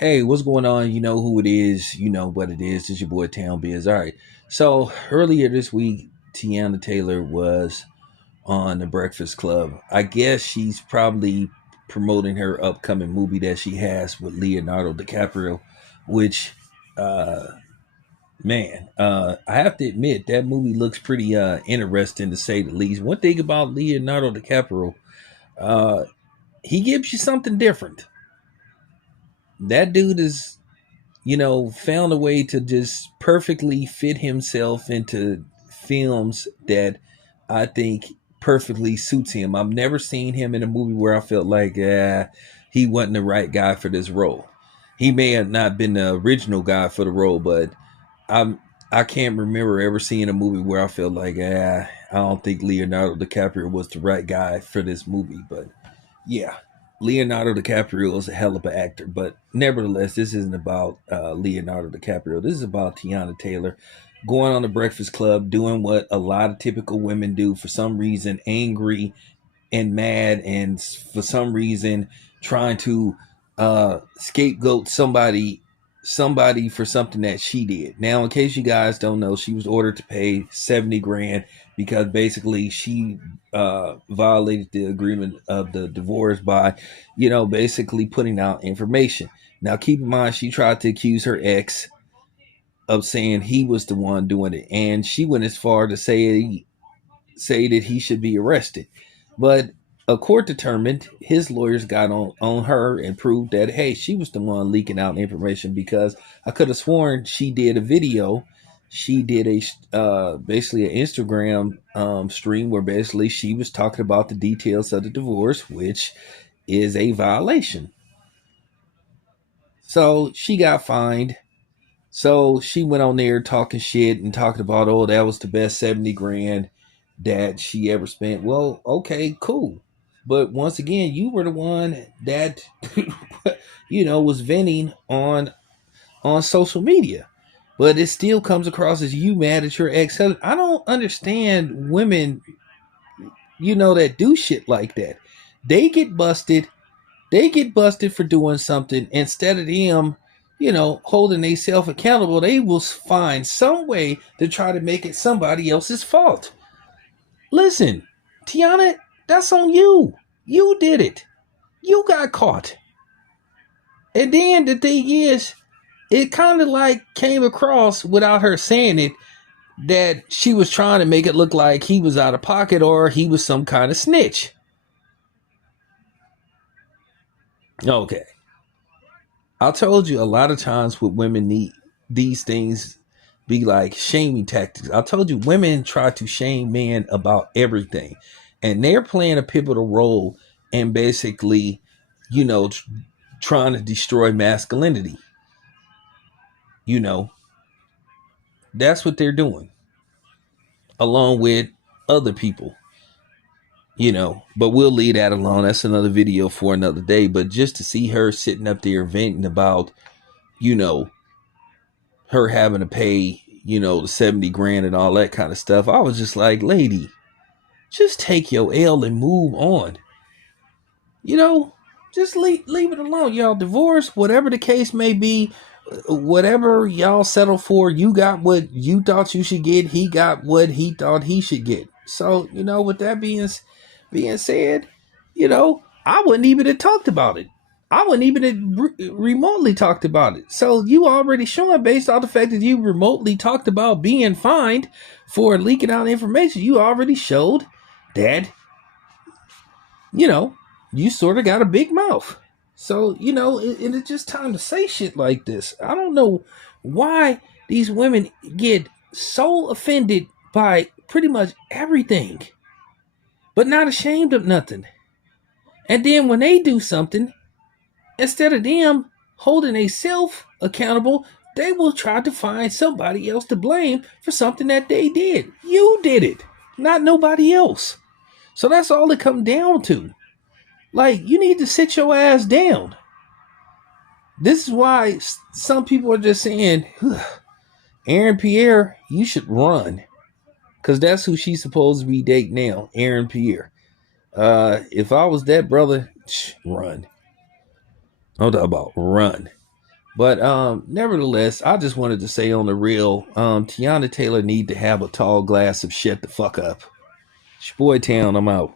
Hey, what's going on? You know who it is. You know what it is. It's your boy Town Biz. All right. So earlier this week, Teyana Taylor was on the Breakfast Club. I guess she's probably promoting her upcoming movie that she has with Leonardo DiCaprio, which, uh, I have to admit that movie looks pretty interesting to say the least. One thing about Leonardo DiCaprio, uh, he gives you something different. That dude is found a way to just perfectly fit himself into films that I think perfectly suits him. I've never seen him in a movie where I felt like he wasn't the right guy for this role. He may have not been the original guy for the role, but I'm I can't remember ever seeing a movie where I felt like I don't think Leonardo DiCaprio was the right guy for this movie. But yeah, Leonardo DiCaprio is a hell of an actor, but nevertheless, this isn't about Leonardo DiCaprio. This is about Teyana Taylor going on the Breakfast Club, doing what a lot of typical women do for some reason, angry and mad, and for some reason trying to scapegoat somebody for something that she did. Now, in case you guys don't know, she was ordered to pay 70 grand because basically she violated the agreement of the divorce by, basically putting out information. Now, keep in mind, she tried to accuse her ex of saying he was the one doing it, and she went as far to say that he should be arrested. But a court determined his lawyers got on her and proved that, hey, she was the one leaking out information because I could have sworn she did a video. She did a basically an Instagram stream where basically she was talking about the details of the divorce, which is a violation. So she got fined. So she went on there talking shit and talking about, oh, that was the best 70 grand that she ever spent. Well, okay, cool. But once again, you were the one that was venting on social media. But it still comes across as you mad at your ex-husband. I don't understand women, that do shit like that. They get busted. They get busted for doing something. Instead of them, holding themselves accountable, they will find some way to try to make it somebody else's fault. Listen, Tiana, that's on you. You did it. You got caught. And then the thing is, it kind of like came across without her saying it that she was trying to make it look like he was out of pocket or he was some kind of snitch. Okay. I told you a lot of times with women need these things be like shaming tactics. I told you women try to shame men about everything. And they're playing a pivotal role in basically, you know, tr- trying to destroy masculinity. You know, that's what they're doing, along with other people, but we'll leave that alone. That's another video for another day. But just to see her sitting up there venting about, you know, her having to pay, the 70 grand and all that kind of stuff, I was just like, lady, just take your L and move on. You know, just leave it alone. Y'all divorce, whatever the case may be, whatever y'all settle for, you got what you thought you should get. He got what he thought he should get. So, with that being said, I wouldn't even have talked about it. I wouldn't even have remotely talked about it. So you already showing based on the fact that you remotely talked about being fined for leaking out information. You already showed that you know, you sort of got a big mouth. So, it's just time to say shit like this. I don't know why these women get so offended by pretty much everything, but not ashamed of nothing. And then when they do something, instead of them holding a self accountable, they will try to find somebody else to blame for something that they did. You did it, not nobody else. So that's all it comes down to. Like, you need to sit your ass down. This is why some people are just saying, Aaron Pierre, you should run. Because that's who she's supposed to be dating now, Aaron Pierre. If I was that brother, run. I'm talking about run. But nevertheless, I just wanted to say on the real, Teyana Taylor need to have a tall glass of shut the fuck up. It's your boy Town, I'm out.